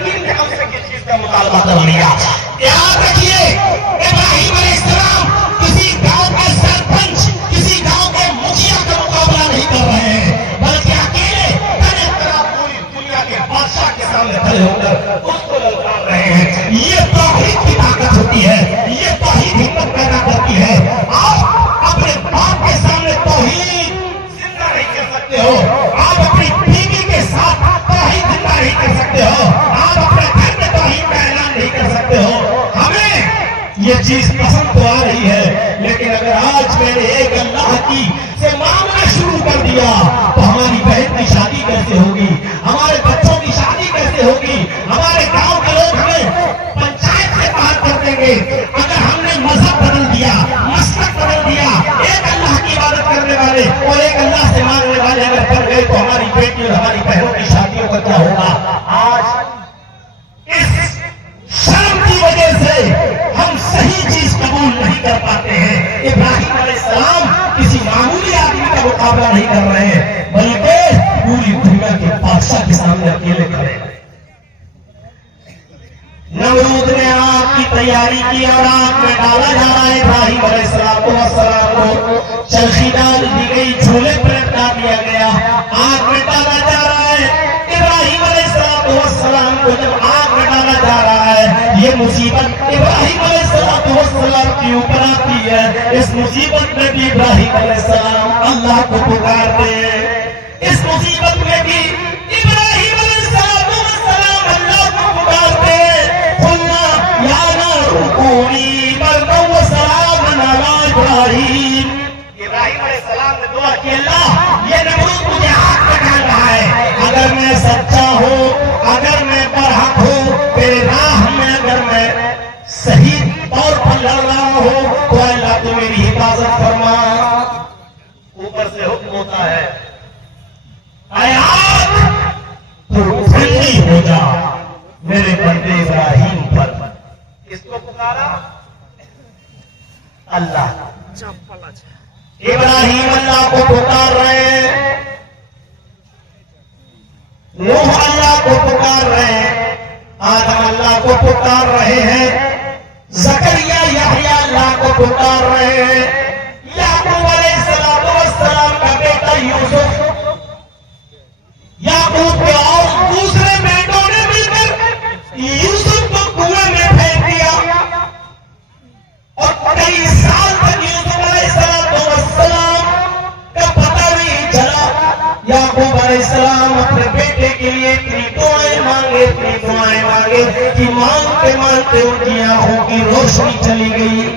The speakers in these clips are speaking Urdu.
ابراہیم نے ہم سے کس چیز کا مطالبہ کر لیا؟ یاد رکھیے ابراہیم علیہ السلام کسی گاؤں کا سرپنچ کسی گاؤں کے مکھیا کا مقابلہ نہیں کر رہے ہیں، بلکہ اکیلے پوری دنیا کے بادشاہ کے سامنے کھڑے ہو کر اس کو للکار رہے ہیں۔ یہ توحید کی طاقت ہوتی ہے، یہ توحید ہمت پیدا کرتی ہے۔ آپ اپنے باپ کے سامنے توحید زندہ نہیں کر سکتے ہو، آپ اپنی بیوی کے ساتھ توحید زندہ نہیں کر سکتے ہو، آپ اپنے گھر میں توحید کا اعلان نہیں کر سکتے ہو۔ ہمیں یہ چیز پسند تو آ رہی ہے، لیکن اگر آج میں نے ایک اللہ کی سے معاملہ شروع کر دیا تو ہماری بہن کی شادی کیسے ہوگی، ہمارے بچوں کی شادی کیسے ہوگی، ہمارے گاؤں کے لوگ ہمیں پنچایت سے باہر کر دیں گے۔ اگر ہم نے مذہب بدل دیا، مسلک بدل دیا، ایک اللہ کی عبادت کرنے والے اور ایک اللہ سے مانگنے والے اگر بن گئے تو ہماری بیٹی اور ہماری بہنوں کی شادیوں کا کیا ہوگا؟ آج اس شرم کی وجہ سے ہم صحیح چیز قبول نہیں کر پاتے ہیں۔ ابراہیم علیہ السلام کسی معمولی آدمی کا مقابلہ نہیں کر رہے ہیں، بلکہ پوری دنیا کے بادشاہ کے سامنے اکیلے کھڑے ہیں۔ نمرود نے آگ کی تیاری کی اور آگ میں ڈالا جا رہا ہے ابراہیم علیہ السلام کو، چرخی ڈال دی گئی، جھولے پر لٹکا دیا گیا، آگ میں ڈالا جا رہا ہے ابراہیم علیہ السلام کو۔ جب آگ میں ڈالا جا رہا ہے یہ مصیبت ابراہیم علیہ السلام کے اوپر آتی ہے، اس مصیبت میں بھی ابراہیم علیہ السلام اللہ کو پکارتے ہیں، اس مصیبت میں بھی ابراہیم علیہ السلام اللہ کو پکارتے ہیں۔ قلنا یا نار کونی بردا وسلاما علی ابراہیم۔ ابراہیم علیہ السلام نے دعا کی، اللہ یہ نمرود مجھے آگ میں ڈال رہا ہے، اگر میں سچا ہوں، اگر میں برحق ہوں، تیرے راہ میں اگر میں صحیح طور پر لڑ رہا ہوں تو اللہ تو میری حفاظت فرما۔ اوپر سے حکم ہوتا ہے اے آگ تو ٹھنڈی ہو جا میرے بندے ابراہیم پر۔ کس کو پکارا؟ اللہ۔ ابراہیم اللہ کو پکار رہے ہیں، نوح اللہ کو پکار رہے ہیں، آدم اللہ کو پکار رہے ہیں، زکریا یحییٰ اللہ کو پکار رہے ہیں، یعقوب علیہ السلام کا بیٹا یوسف، یعقوب کے اور دوسرے بیٹوں نے مل کر یوسف کو کنویں میں پھینک دیا اور کئی سال تک یوسف علیہ السلام کا پتہ نہیں چلا۔ یعقوب علیہ السلام اپنے بیٹے کے لیے اتنی دعائیں مانگے کہ مانگتے مانگتے ان کی آنکھوں کی روشنی چلی گئی،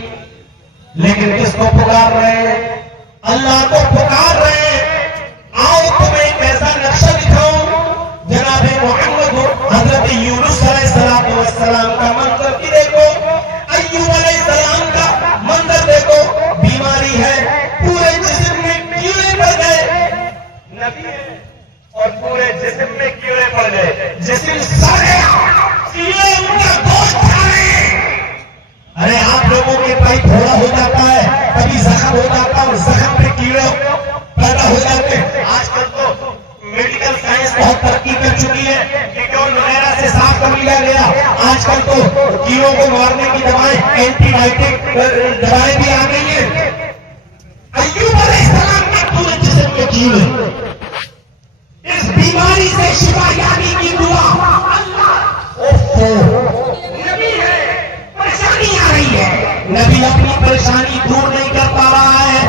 لیکن کس کو پکار رہے ہیں؟ اللہ کو پکار رہے ہیں۔ آؤ تمہیں ایک ایسا نقشہ دکھاؤں، جناب محمد حضرت یونس علیہ السلام کا منظر بھی دیکھو، ایوب علیہ السلام کا منظر دیکھو، بیماری ہے، پورے جسم میں کیڑے پڑ گئے، نبی ہے اور پورے جسم میں کیڑے پڑ گئے، جسم سارے کیڑے ان کا گوشت کھا رہے ہیں۔ ارے آپ لوگوں کے پائی تھوڑا ہو جاتا ہے، کبھی زخم ہو جاتا ہے اور زخم پہ کیڑے پیدا ہو جاتے ہیں۔ آج کل تو میڈیکل سائنس بہت ترقی کر چکی ہے، ڈیٹول وغیرہ سے صاف کر لیا گیا، آج کل تو کیڑوں کو مارنے کی دوائیں، اینٹی بائیوٹک دوائیں بھی آ گئی ہیں۔ ایوب علیہ السلام کے پورے جسم کے کیڑے، اس بیماری سے شفا یابی کی دعا، نبی ہے، پریشانی آ رہی ہے، نبی اپنی پریشانی دور نہیں کر پا رہا ہے،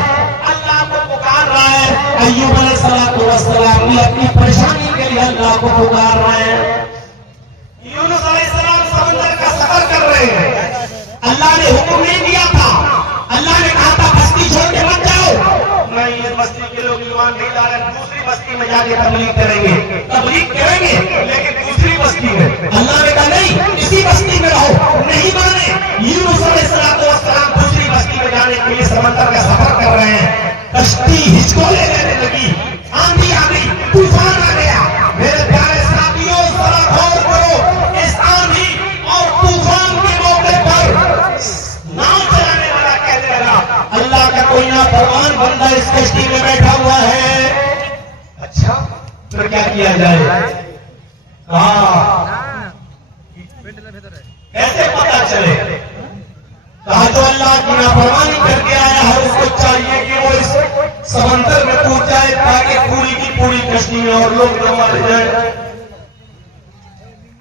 اللہ کو پکار رہا ہے۔ ایوب علیہ السلام بھی اپنی پریشانی کے لیے اللہ کو پکار رہے ہیں۔ یونس علیہ السلام سمندر کا سفر کر رہے ہیں، اللہ نے حکم نہیں دیا تھا، اللہ نے کہا تھا بستی چھوڑ کے مت جاؤ، نہیں اس بستی کے لوگ ایمان نہیں لا رہے، دوسری بستی میں جا کے تبلیغ کریں گے، لیکن دوسری بستی میں۔ اللہ نے کہا نہیں، اسی بستی میں رہو، نہیں مانے۔ یونس علیہ السلام دوسری بستی میں جانے کے لیے سمندر کا سفر کر رہے ہیں، کشتی ہچکولے لینے لگی، آندھی آ گئی، طوفان آ گیا۔ میرے پیارے ساتھیوں ذرا غور کرو، اس آندھی اور طوفان کے موقع پر ناؤ چلانے والا کہنے لگا اللہ کا کوئی نافرمان بندہ اس کشتی میں بیٹھا ہوا ہے، اچھا پھر کیا کیا جائے؟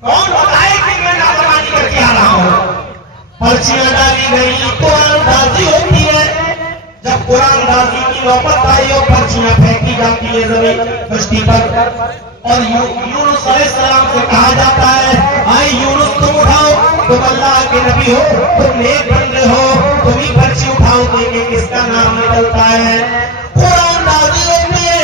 کون بتائے کہ میں نافرمانی کر کے آ رہا ہوں؟ پرچیاں ڈالی گئی، قرآن بازی ہوتی ہے، جب قرآن بازی کی نوبت آئی اور پرچیاں پھینکی جاتی ہے زمین کشتی پر، اور یونس علیہ السلام سے کہا جاتا ہے آئے یونس تم اٹھاؤ، تم اللہ کے نبی ہو، تم نیک بندے ہو، تم ہی پرچی اٹھاؤ، دیکھیں کس کا نام نکلتا ہے۔ قرآن بازی ہوتی ہے،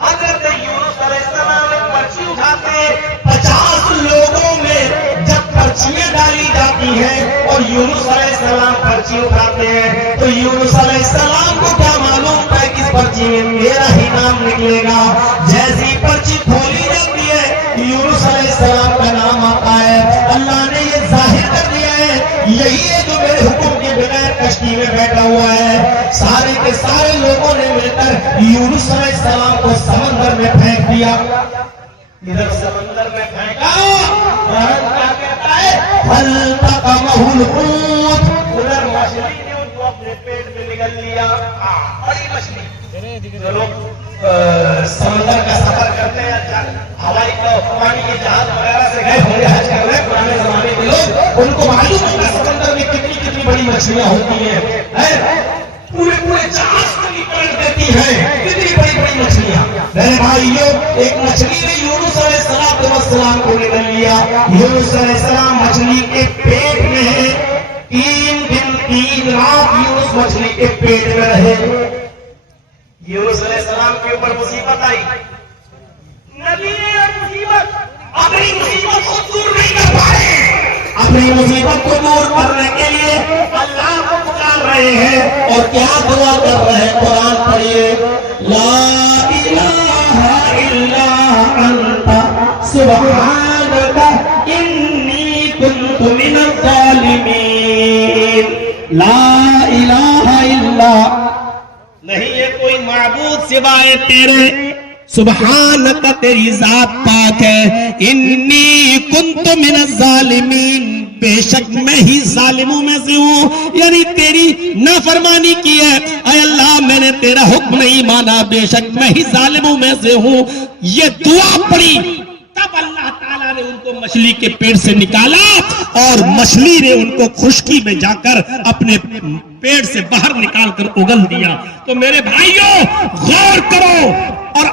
حضرت یونس علیہ السلام پرچی اٹھاتے، 50 لوگوں میں جب پرچیاں ڈالی جاتی ہیں اور یونس علیہ السلام پرچی اٹھاتے ہیں تو یونس علیہ السلام کو کیا معلوم ہے کس پرچی میں میرا ہی نام نکلے گا؟ جیسی پرچی کھولی جاتی ہے یونس علیہ السلام کا نام آتا ہے۔ اللہ نے یہ ظاہر کر دیا ہے یہی ہے جو میرے حکم کے بغیر کشتی میں بیٹھا ہوا ہے۔ سارے کے سارے لوگوں نے مل کر یونس علیہ السلام کو سمندر میں پھینک دیا، ادھر سمندر میں پھینکا، قرآن کیا کہتا ہے فَالْتَقَمَهُ الْحُوتُ، ادھر مچھلی نے ان کو اپنے پیٹ میں نگل لیا، بڑی مچھلی۔ جو لوگ سمندر کا سفر کرتے ہیں، ہوائی پانی کے جہاز وغیرہ سے گئے ہوں گے حج کر رہے ہیں پرانے زمانے کے لوگ، ان کو معلوم ہوگا سمندر میں کتنی کتنی بڑی مچھلیاں ہوتی ہیں، پورے پورے جہاز کو نکل دیتی ہیں، کتنی بڑی بڑی مچھلیاں۔ میرے بھائیوں، ایک مچھلی نے یونس علیہ السلام کو نگل لیا۔ یونس علیہ السلام مچھلی کے پیٹ میں ہے، 3 دن 3 رات یونس مچھلی کے پیٹ میں رہے۔ یونس علیہ السلام کے اوپر مصیبت آئی، نبی مصیبت اپنی مصیبت کو دور نہیں کر پائے، اپنی مصیبت کو دور کرنے کے لیے اللہ کو پکار رہے ہیں اور کیا دعا کر رہے ہیں؟ قرآن پڑھیے، لا الہ الا انت سبحانک انی کنت من الظالمین۔ لا الہ الا، نہیں ہے کوئی معبود سوائے تیرے، سبحانک تیری ذات پاک ہے، انی کنت من الظالمین، بے شک میں ہی ظالموں میں سے ہوں، یعنی تیری نافرمانی کی ہے اے اللہ، میں نے تیرا حکم نہیں مانا، بے شک میں ہی ظالموں میں سے ہوں۔ یہ دعا پڑی، تب اللہ تعالیٰ نے ان کو مچھلی کے پیٹ سے نکالا اور مچھلی نے ان کو خشکی میں جا کر اپنے پیٹ سے باہر نکال کر اگل دیا۔ تو میرے بھائیوں غور کرو، اور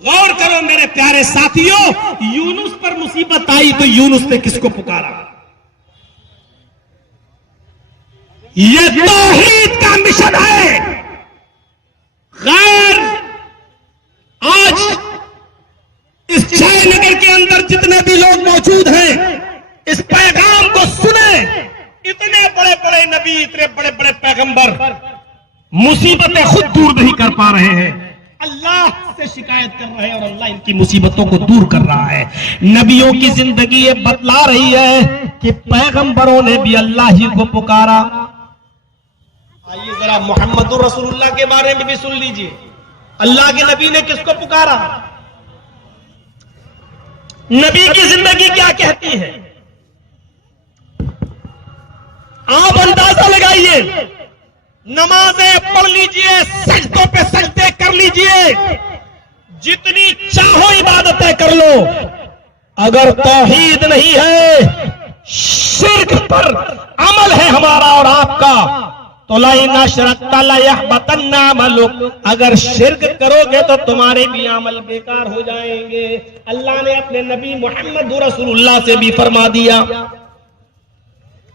غور کرو میرے پیارے ساتھیوں، یونس پر مصیبت آئی تو یونس نے کس کو پکارا؟ یہ توحید کا مشن ہے۔ غیر آج اس جے نگر کے اندر جتنے بھی لوگ موجود ہیں اس پیغام کو سنیں، اتنے بڑے بڑے نبی، اتنے بڑے بڑے پیغمبر مصیبتیں خود دور نہیں کر پا رہے ہیں، اللہ سے شکایت کر رہے ہیں اور اللہ ان کی مصیبتوں کو دور کر رہا ہے۔ نبیوں کی زندگی یہ بتلا رہی ہے کہ پیغمبروں نے بھی اللہ ہی کو پکارا۔ آئیے ذرا محمد رسول اللہ کے بارے میں بھی سن لیجئے، اللہ کے نبی نے کس کو پکارا؟ نبی کی زندگی کیا کہتی ہے؟ آپ اندازہ لگائیے، نمازیں پڑھ لیجئے، سجدوں پہ سجدے کر لیجئے، جتنی چاہو عبادتیں کر لو، اگر توحید نہیں ہے، شرک پر عمل ہے ہمارا اور آپ کا، تو لَئِنْ أَشْرَكْتَ لَيَحْبَطَنَّ عَمَلُكَ، اگر شرک کرو گے تو تمہارے بھی عمل بیکار ہو جائیں گے۔ اللہ نے اپنے نبی محمد رسول اللہ سے بھی فرما دیا،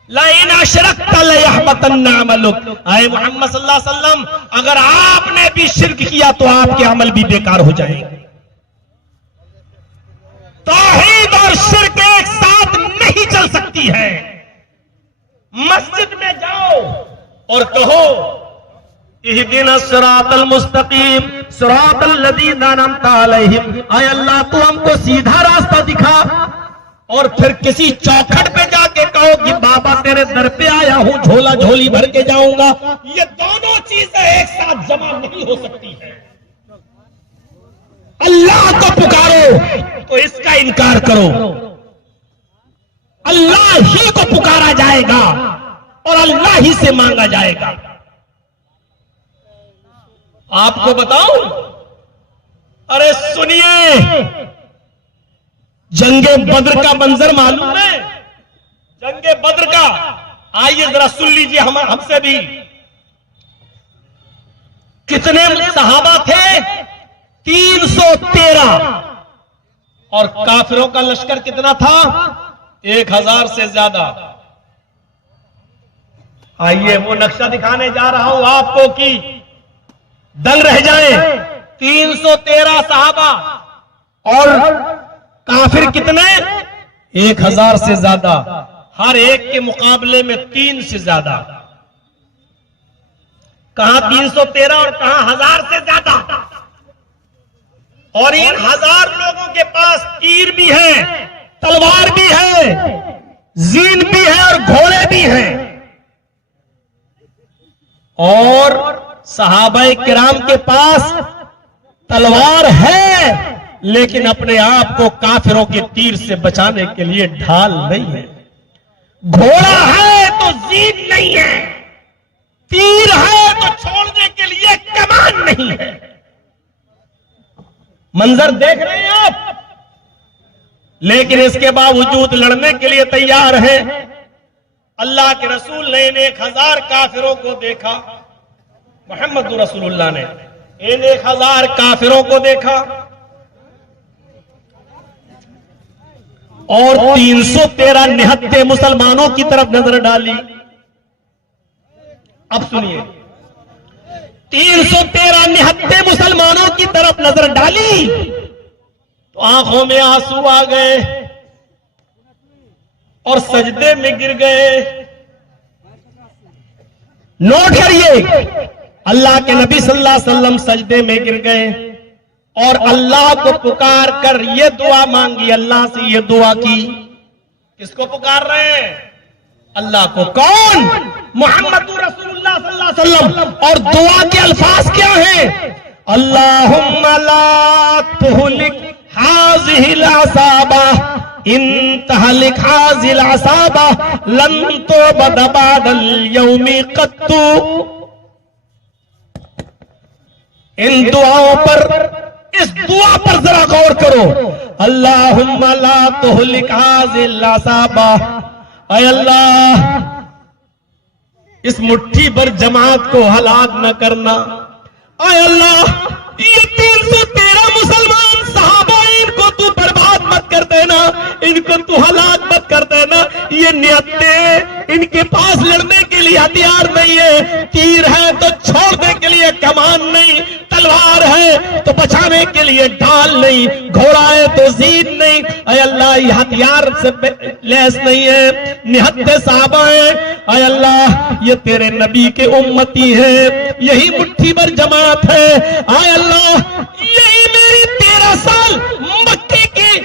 لَئِنْ أَشْرَكْتَ لَيَحْبَطَنَّ عَمَلُكَ، اے محمد صلی اللہ علیہ وسلم اگر آپ نے بھی شرک کیا تو آپ کے عمل بھی بیکار ہو جائیں گے۔ توحید اور شرک ایک ساتھ نہیں چل سکتی ہے۔ مسجد میں جاؤ اور کہو اہدنا الصراط المستقیم صراط الذین انعمت علیہم، اے اللہ تو ہم کو سیدھا راستہ دکھا، اور پھر کسی چوکھٹ پہ جا کے کہو کہ بابا تیرے در پہ آیا ہوں، جھولا جھولی بھر کے جاؤں گا، یہ دونوں چیزیں ایک ساتھ جمع نہیں ہو سکتی ہے۔ اللہ کو پکارو تو اس کا انکار کرو، اللہ ہی کو پکارا جائے گا اور اللہ ہی سے مانگا جائے گا۔ آپ کو بتاؤں، ارے سنیے، جنگ بدر کا منظر معلوم ہے؟ جنگ بدر کا آئیے ذرا سن لیجیے ہم سے بھی. کتنے صحابہ تھے؟ 313. اور کافروں کا لشکر کتنا تھا؟ 1000 سے زیادہ. آئیے وہ نقشہ دکھانے جا رہا ہوں آپ کو کہ دل رہ جائیں. 313 صحابہ اور کافر کتنے؟ 1000 سے زیادہ. ہر ایک کے مقابلے میں 3 سے زیادہ. کہاں 313 اور کہاں 1000 سے زیادہ. اور ان 1000 لوگوں کے پاس تیر بھی ہے، تلوار بھی ہے، زین بھی ہے اور گھوڑے بھی ہیں. اور صحابہ کرام کے پاس تلوار ہے لیکن اپنے آپ کو کافروں کے تیر سے بچانے کے لیے ڈھال نہیں ہے. گھوڑا ہے تو زین نہیں ہے، تیر ہے تو چھوڑنے کے لیے کمان نہیں ہے. منظر دیکھ رہے ہیں آپ، لیکن اس کے باوجود لڑنے کے لیے تیار ہیں. اللہ کے رسول نے ان 1000 کافروں کو دیکھا. محمد رسول اللہ نے ان 1000 کافروں کو دیکھا اور 313 نہتے مسلمانوں کی طرف نظر ڈالی. اب سنیے، 313 نہتے مسلمانوں کی طرف نظر ڈالی تو آنکھوں میں آنسو آ گئے اور سجدے میں گر گئے. نوٹ کریے، اللہ کے نبی صلی اللہ علیہ وسلم سجدے میں گر گئے اور اللہ کو پکار کر یہ دعا مانگی. اللہ سے یہ دعا کی. کس کو پکار رہے ہیں؟ اللہ کو. کون؟ محمد رسول اللہ صلی اللہ علیہ وسلم. اور دعا کے الفاظ کیا ہیں؟ اللہم لا تہلک ہذہ العصابہ ان تہلک ہذہ العصابہ لن تعبد بعد اليوم قط. ان دعاؤں پر، اس دعا پر ذرا غور کرو. اللہم لا تہلک ہذہ العصابہ، اے اللہ اس مٹھی بھر جماعت کو ہلاک نہ کرنا. اے اللہ یہ 313 مسلمان صحابہ، ان کو تو برباد مت کر دینا، ان کو تو ہلاک مت کر دینا. یہ نیتیں ان کے پاس لڑنے کے لیے ہتھیار نہیں ہے. تیر ہے تو چھوڑنے کے لیے کمان نہیں، تلوار ہے تو بچانے کے لیے ڈھال نہیں، گھوڑا ہے تو زین نہیں. اے اللہ یہ ہتھیار سے لیس نہیں ہے، نہتے صحابہ ہیں. اے اللہ یہ تیرے نبی کے امتی ہیں، یہی مٹھی بھر جماعت ہے. اے اللہ یہی میری 13 سال مکے کی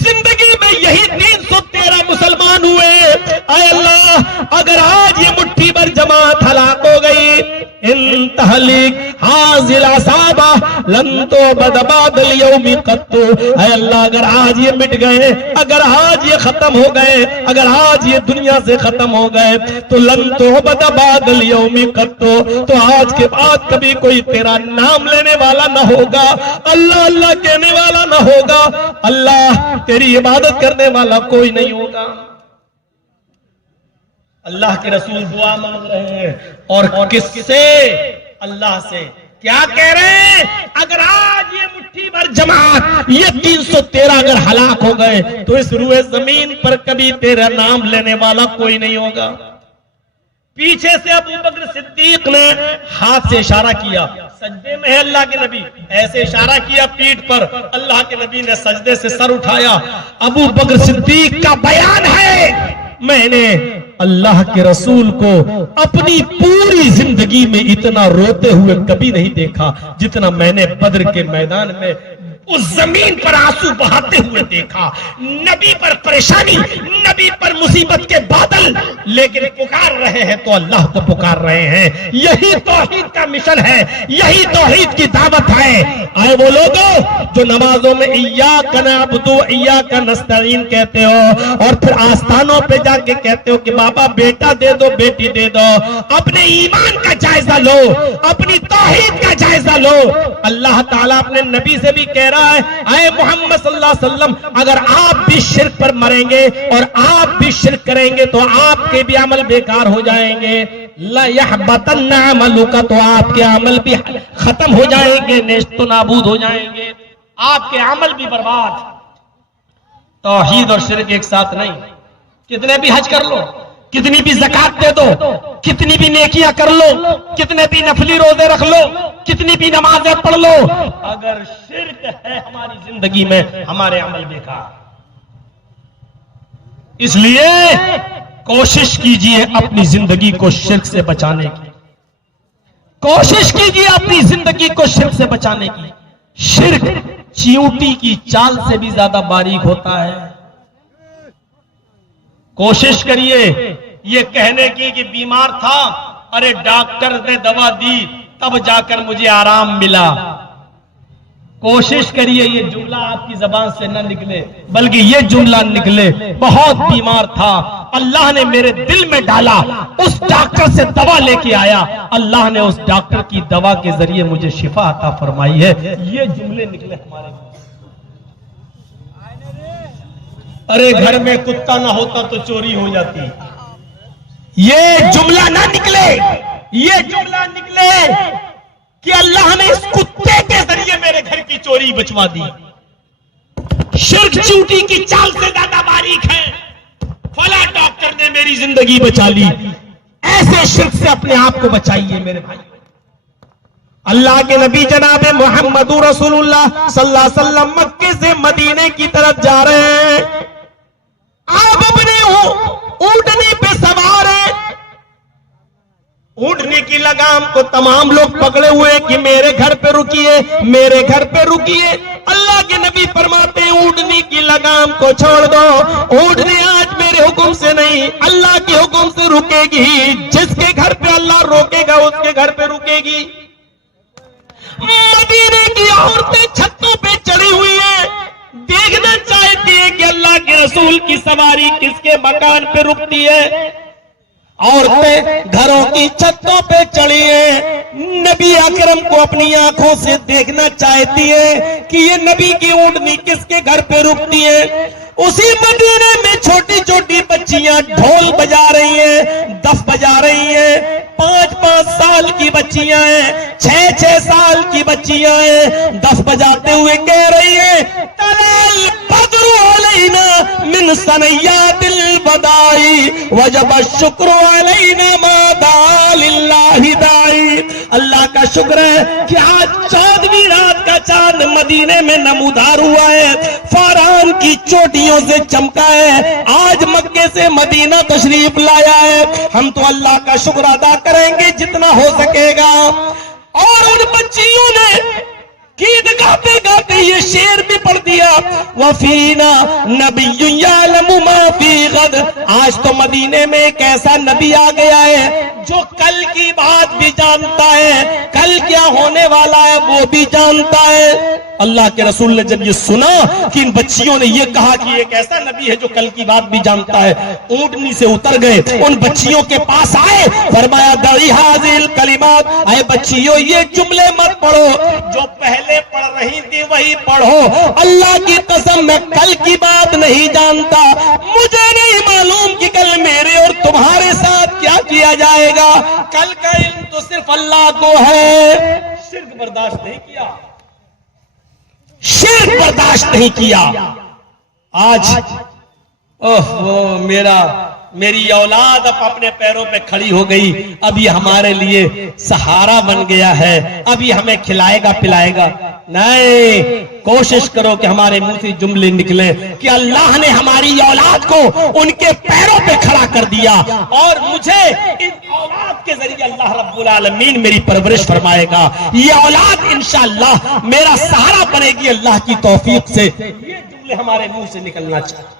زندگی میں یہی 313 مسلمان ہوئے. اے اللہ اگر آج یہ مٹھی بھر جماعت ہلاک ہو گئی، ان تہلک ہذہ العصابہ لن تعبد بعد اليوم قط. اے اللہ اگر آج یہ مٹ گئے، اگر آج یہ ختم ہو گئے، اگر آج یہ دنیا سے ختم ہو گئے تو لن تعبد بعد اليوم قط، تو آج کے بعد کبھی کوئی تیرا نام لینے والا نہ ہوگا، اللہ اللہ کہنے والا نہ ہوگا، اللہ تیری عبادت کرنے والا کوئی نہیں ہوگا. اللہ کے رسول دعا مانگ رہے ہیں اور کس سے؟ اللہ سے. کیا کہہ رہے ہیں؟ اگر آج یہ مٹھی بھر جماعت، یہ 313 اگر ہلاک ہو گئے تو اس روئے زمین پر کبھی تیرا نام لینے والا کوئی نہیں ہوگا. پیچھے سے ابو بکر صدیق نے ہاتھ سے اشارہ کیا، سجدے میں ہے اللہ کے نبی، ایسے اشارہ کیا پیٹھ پر. اللہ کے نبی نے سجدے سے سر اٹھایا. ابو بکر صدیق کا بیان ہے، میں نے اللہ کے رسول کو اپنی پوری زندگی میں اتنا روتے ہوئے کبھی نہیں دیکھا جتنا میں نے بدر کے میدان میں اس زمین پر آنسو بہاتے ہوئے دیکھا. نبی پر پریشانی، نبی نبی پر مصیبت کے بادل، لیکن پکار رہے ہیں تو اللہ کو پکار رہے ہیں. یہی توحید کا مشن ہے، یہی توحید کی دعوت ہے. آئے وہ لوگوں جو نمازوں میں ایاک نعبد و ایاک نستعین کہتے ہو اور پھر آستانوں پہ جا کے کہتے ہو کہ بابا بیٹا دے دو، بیٹی دے دو. اپنے ایمان کا جائزہ لو، اپنی توحید کا جائزہ لو. اللہ تعالیٰ اپنے نبی سے بھی کہہ رہا ہے اے محمد صلی اللہ علیہ وسلم، اگر آپ بھی شرک پر مریں گے اور آپ بھی شرک کریں گے تو آپ کے بھی عمل بیکار ہو جائیں گے. لا يحبطن عملک، تو آپ کے عمل بھی ختم ہو جائیں گے، نیست و نابود ہو جائیں گے، آپ کے عمل بھی برباد. توحید اور شرک ایک ساتھ نہیں. کتنے بھی حج کر لو، کتنی بھی زکات دے دو، کتنی بھی نیکیاں کر لو، کتنے بھی نفلی روزے رکھ لو، کتنی بھی نمازیں پڑھ لو، اگر شرک ہے ہماری زندگی میں ہمارے عمل بیکار. اس لیے کوشش کیجئے اپنی زندگی کو شرک سے بچانے کی. کوشش کیجئے اپنی زندگی کو شرک سے بچانے کی. شرک چیونٹی کی چال سے بھی زیادہ باریک ہوتا ہے. کوشش کریے یہ کہنے کی کہ بیمار تھا، ارے ڈاکٹر نے دوا دی تب جا کر مجھے آرام ملا. کوشش کریے یہ جملہ آپ کی زبان سے نہ نکلے، بلکہ یہ جملہ نکلے بہت بیمار تھا، اللہ نے میرے دل میں ڈالا، اس ڈاکٹر سے دوا لے کے آیا، اللہ نے اس ڈاکٹر کی دوا کے ذریعے مجھے شفا عطا فرمائی ہے. یہ جملے نکلے ہمارے. ارے گھر میں کتا نہ ہوتا تو چوری ہو جاتی. یہ جملہ نہ نکلے، یہ جملہ نکلے کہ اللہ نے اس کتے کے ذریعے میرے گھر کی چوری بچوا دی. شرک چیونٹی کی چال سے زیادہ باریک ہے. فلاں ڈاکٹر نے میری زندگی بچا لی. ایسے شرک سے اپنے آپ کو بچائیے میرے بھائی. اللہ کے نبی جناب محمد رسول اللہ صلی اللہ علیہ وسلم مکے سے مدینے کی طرف جا رہے ہیں. آپ اپنے اونٹنی پہ سوار ہیں. اونٹنی کی لگام کو تمام لوگ پکڑے ہوئے کہ میرے گھر پہ رکیے، میرے گھر پہ رکیے. اللہ کے نبی فرماتے ہیں اونٹنی کی لگام کو چھوڑ دو. اونٹنی آج میرے حکم سے نہیں اللہ کے حکم سے رکے گی. جس کے گھر پہ اللہ روکے گا اس کے گھر پہ رکے گی. مدینے کی عورتیں چھتوں پہ چڑھی ہوئی ہیں، دیکھنا چاہتی ہے کہ اللہ کے رسول کی سواری کس کے مکان پہ رکتی ہے. عورتیں گھروں کی چھتوں پہ چڑھی ہیں، نبی اکرم کو اپنی آنکھوں سے دیکھنا چاہتی ہے کہ یہ نبی کی اونٹنی کس کے گھر پہ رکتی ہے. اسی مدینے میں چھوٹی چھوٹی بچیاں ڈھول بجا رہی ہیں، دف بجا رہی ہیں. 5-5 سال کی بچیاں ہیں، 6-6 سال کی بچیاں ہیں، دف بجاتے ہوئے کہہ رہی ہیں تلال بدر علینا من ثنیات الوداع وجب الشکر علینا ما دعا للہ داعی. اللہ کا شکر ہے کہ آج 14ویں رات کا چاند مدینے میں نمودار ہوا ہے، فاران کی چوٹیوں سے چمکا ہے، آج مکے سے مدینہ تشریف لایا ہے. ہم تو اللہ کا شکر ادا کریں گے جتنا ہو سکے گا. اور ان بچیوں نے گیت گاتے گاتے یہ شعر بھی پڑھ دیا وفینا نبی یعلم ما فی غد. آج تو مدینے میں ایک ایسا نبی آ گیا ہے جو کل کی بات بھی جانتا ہے، کل کیا ہونے والا ہے وہ بھی جانتا ہے. اللہ کے رسول نے جب یہ سنا کہ ان بچیوں نے یہ کہا کہ ایک ایسا نبی ہے جو کل کی بات بھی جانتا ہے، اونٹنی سے اتر گئے، ان بچیوں کے پاس آئے، فرمایا دعی حاضر کلمات، اے بچیوں یہ جملے مت پڑھو جو پہلے پڑھ رہی تھی وہی پڑھو. اللہ کی قسم میں کل کی بات نہیں جانتا، مجھے نہیں معلوم کہ کل میرے اور تمہارے ساتھ کیا کیا جائے گا. کل کا علم تو صرف اللہ کو ہے. شرک برداشت نہیں کیا، شرک برداشت نہیں کیا. آج میری اولاد اب اپنے پیروں پہ کھڑی ہو گئی، اب یہ ہمارے لیے سہارا بن گیا ہے، اب یہ ہمیں کھلائے گا پلائے گا. نہیں، کوشش کرو کہ ہمارے منہ سے جملے نکلیں کہ اللہ نے ہماری اولاد کو ان کے پیروں پہ کھڑا کر دیا اور مجھے ان اولاد کے ذریعے اللہ رب العالمین میری پرورش فرمائے گا. یہ اولاد انشاءاللہ میرا سہارا بنے گی اللہ کی توفیق سے. یہ جملے ہمارے منہ سے نکلنا چاہیے.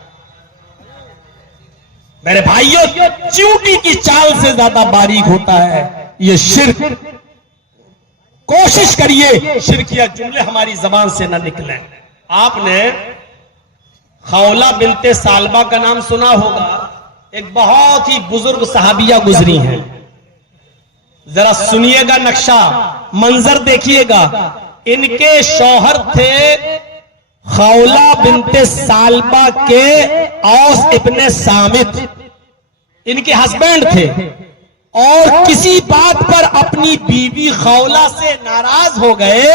میرے بھائیوں چیونٹی کی چال سے زیادہ باریک ہوتا ہے یہ شرک. کوشش کریے شرکیہ جملے ہماری زبان سے نہ نکلیں. آپ نے خولہ بنت ثعلبہ کا نام سنا ہوگا. ایک بہت ہی بزرگ صحابیہ گزری ہیں. ذرا سنیے گا نقشہ منظر دیکھیے گا. ان کے شوہر تھے خولہ بنت ثعلبہ کے اوس ابن صامت. ان کے ہسبینڈ تھے اور کسی بات پر اپنی بیوی خولہ سے ناراض ہو گئے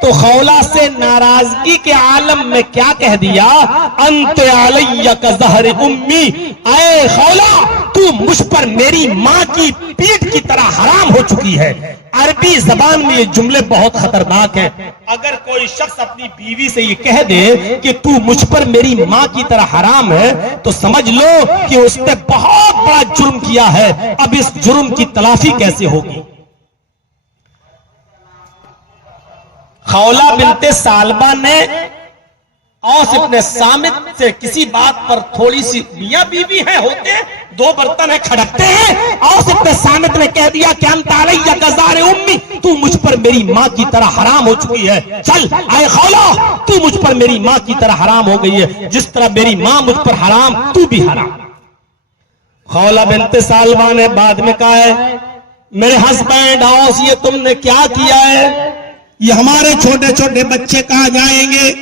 تو خولہ سے ناراضگی کے عالم میں کیا کہہ دیا؟ انت علی کظہر امی، اے خولہ تو مجھ پر میری ماں کی پیٹھ کی طرح حرام ہو چکی ہے. عربی زبان میں یہ جملے بہت خطرناک ہیں. اگر کوئی شخص اپنی بیوی سے یہ کہہ دے کہ تو مجھ پر میری ماں کی طرح حرام ہے تو سمجھ لو کہ اس نے بہت بڑا جرم کیا ہے. اب اس جرم کی تلافی کیسے ہوگی؟ خولہ بنت ثعلبہ نے اوس ابن صامت سے کسی بات پر تھوڑی سی میاں بیوی ہیں ہوتے ہیں، دو برتن ہیں کھڑکتے ہیں. اوس ابن صامت نے کہہ دیا کہ انت علی کظہر امی، تو مجھ پر میری ماں کی طرح حرام ہو چکی ہے. چل اے خولہ تو مجھ پر میری ماں کی طرح حرام ہو گئی ہے، جس طرح میری ماں مجھ پر حرام تو بھی حرام. خولہ بنت ثعلبہ نے بعد میں کہا ہے میرے ہسبینڈ اوس یہ تم نے کیا کیا ہے؟ یہ ہمارے چھوٹے چھوٹے بچے کہاں جائیں گے؟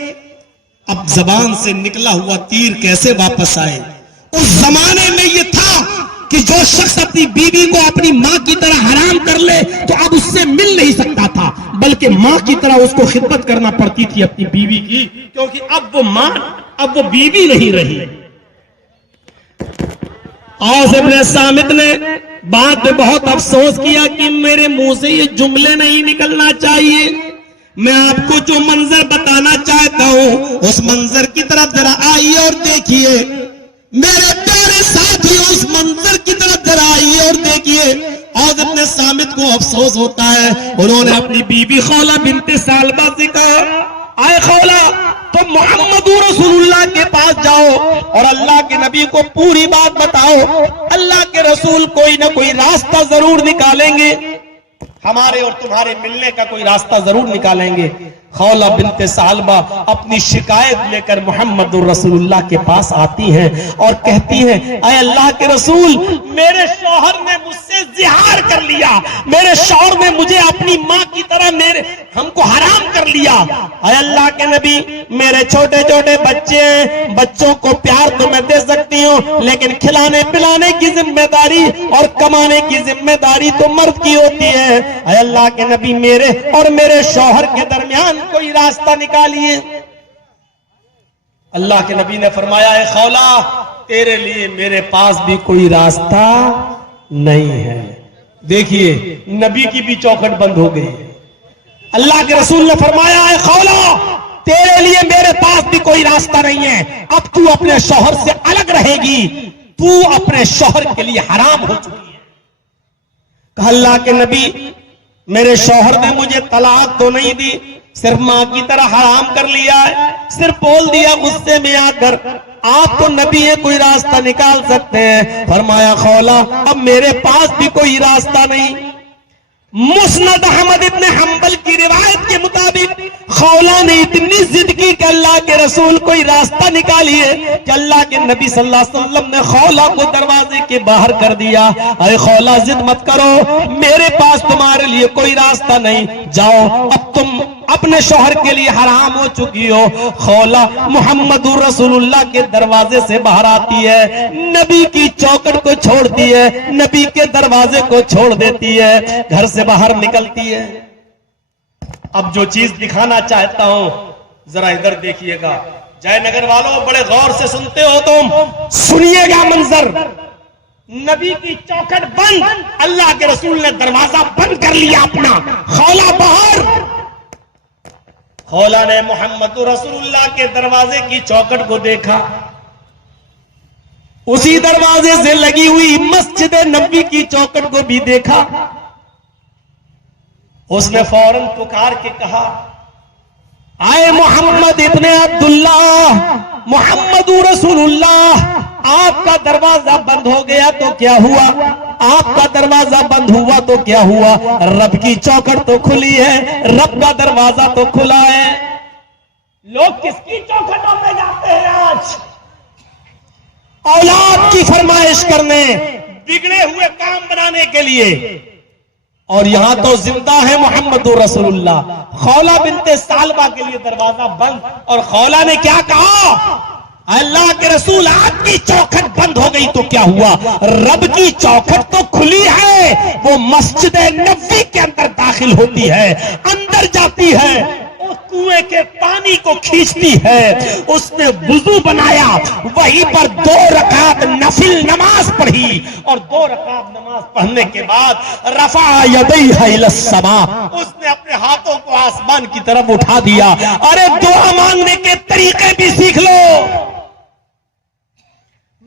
اب زبان سے نکلا ہوا تیر کیسے واپس آئے؟ اس زمانے میں یہ تھا کہ جو شخص اپنی بیوی کو اپنی ماں کی طرح حرام کر لے تو اب اس سے مل نہیں سکتا تھا، بلکہ ماں کی طرح اس کو خدمت کرنا پڑتی تھی اپنی بیوی کی، کیونکہ اب وہ ماں اب وہ بیوی نہیں رہی. اوس ابن صامت نے بعد میں بہت افسوس کیا کہ میرے منہ سے یہ جملے نہیں نکلنا چاہیے. میں آپ کو جو منظر بتانا چاہتا ہوں اس منظر کی طرف ذرا آئیے اور دیکھیے. میرے پیارے ساتھی اس منظر کی طرف ذرا آئیے اور دیکھیے. اوس ابن صامت کو افسوس ہوتا ہے. انہوں نے اپنی بیوی خولہ بنت ثعلبہ سے کہا اے خولہ تم محمد رسول اللہ کے پاس جاؤ اور اللہ کے نبی کو پوری بات بتاؤ. اللہ کے رسول کوئی نہ کوئی راستہ ضرور نکالیں گے، ہمارے اور تمہارے ملنے کا کوئی راستہ ضرور نکالیں گے. خولہ بنت ثعلبہ اپنی شکایت لے کر محمد رسول اللہ کے پاس آتی ہیں اور کہتی ہیں اے اللہ کے رسول میرے شوہر نے مجھ سے زہار کر لیا، میرے شوہر نے مجھے اپنی ماں کی طرح ہم کو حرام کر لیا. اے اللہ کے نبی میرے چھوٹے چھوٹے بچے ہیں، بچوں کو پیار تو میں دے سکتی ہوں لیکن کھلانے پلانے کی ذمہ داری اور کمانے کی ذمہ داری تو مرد کی ہوتی ہے. اے اللہ کے نبی میرے اور میرے شوہر کے درمیان کوئی راستہ نکالیے. اللہ کے نبی نے فرمایا اے خولہ تیرے لیے میرے پاس بھی کوئی راستہ نہیں ہے. دیکھیے نبی کی بھی چوکھٹ بند ہو گئی. اللہ کے رسول نے فرمایا اے خولہ تیرے لیے میرے پاس بھی کوئی راستہ نہیں ہے، اب تو اپنے شوہر سے الگ رہے گی، تو اپنے شوہر کے لیے حرام ہو چکی ہے. کہا اللہ کے نبی میرے شوہر نے مجھے طلاق تو نہیں دی، صرف ماں کی طرح حرام کر لیا ہے، صرف بول دیا غصے میں آ کر آپ تو نبی ہیں کوئی راستہ نکال سکتے ہیں. فرمایا خولہ اب میرے پاس بھی کوئی راستہ نہیں. مسند احمد ابن حنبل کی روایت کے مطابق خولہ نے اتنی ضد کی کہ اللہ کے رسول کوئی راستہ نکالیے کہ اللہ کے نبی صلی اللہ علیہ وسلم نے خولہ کو دروازے کے باہر کر دیا. اے خولہ ضد مت کرو، میرے پاس تمہارے لیے کوئی راستہ نہیں، جاؤ اب تم اپنے شوہر کے لیے حرام ہو چکی ہو. خولہ محمد رسول اللہ کے دروازے سے باہر آتی ہے، نبی کی چوکٹ کو چھوڑتی ہے، نبی کے دروازے کو چھوڑ دیتی ہے، گھر سے باہر نکلتی ہے. اب جو چیز دکھانا چاہتا ہوں ذرا ادھر دیکھیے گا. جے نگر والوں بڑے غور سے سنتے ہو تم، سنیے گا منظر. نبی کی چوکٹ بند، اللہ کے رسول نے دروازہ بند کر لیا اپنا، خولہ باہر. خولہ نے محمد رسول اللہ کے دروازے کی چوکٹ کو دیکھا، اسی دروازے سے لگی ہوئی مسجد نبی کی چوکٹ کو بھی دیکھا. اس نے فوراً پکار کے کہا اے محمد ابن عبداللہ، محمد رسول اللہ آپ کا دروازہ بند ہو گیا تو کیا ہوا؟ آپ کا دروازہ بند ہوا تو کیا ہوا؟ رب کی چوکھٹ تو کھلی ہے، رب کا دروازہ تو کھلا ہے۔ لوگ کس کی چوکھٹوں پہ جاتے ہیں آج؟ اولاد کی فرمائش کرنے، بگڑے ہوئے کام بنانے کے لیے، اور یہاں تو زندہ ہے محمد رسول اللہ۔ خولہ بنت ثعلبہ کے لیے دروازہ بند، اور خولہ نے کیا کہا؟ اللہ کے رسول آپ کی چوکھٹ بند ہو گئی تو کیا ہوا؟ رب کی چوکھٹ تو کھلی ہے، وہ مسجد نبوی کے اندر داخل ہوتی ہے، اندر جاتی ہے، اس کنویں کے پانی کو کھینچتی ہے۔ اس نے وضو بنایا، وہیں پر 2 رکعت نفل نماز پڑھی، اور 2 رکعت نماز پڑھنے کے بعد رفع یدیہ الی السماء، اس نے اپنے ہاتھوں کو آسمان کی طرف اٹھا دیا۔ ارے دعا مانگنے کے طریقے بھی سیکھ لو۔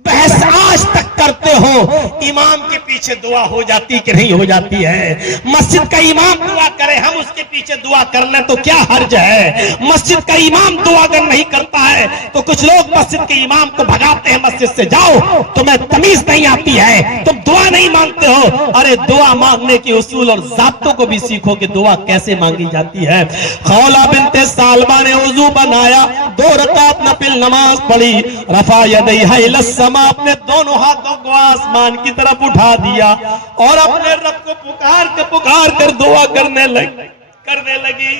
بحث آج تک کرتے ہو امام کے پیچھے دعا ہو جاتی کہ نہیں ہو جاتی ہے؟ مسجد کا امام دعا کرے، ہم اس کے پیچھے دعا کر لیں تو کیا حرج ہے؟ مسجد کا امام دعا اگر نہیں کرتا ہے تو کچھ لوگ مسجد کے امام کو بھگاتے ہیں مسجد سے، جاؤ تمہیں تمیز نہیں آتی ہے، تم دعا نہیں مانگتے ہو۔ ارے دعا مانگنے کے اصول اور ضابطوں کو بھی سیکھو کہ دعا کیسے مانگی جاتی ہے۔ خولہ بنت ثعلبہ نے وضو بنایا، 2 رکعت نفل نماز پڑھی، رفع یدیہ الی السماء، اپنے دونوں ہاتھوں کو آسمان کی طرف اٹھا دیا، اور اپنے رب کو پکار کر دعا کرنے لگی۔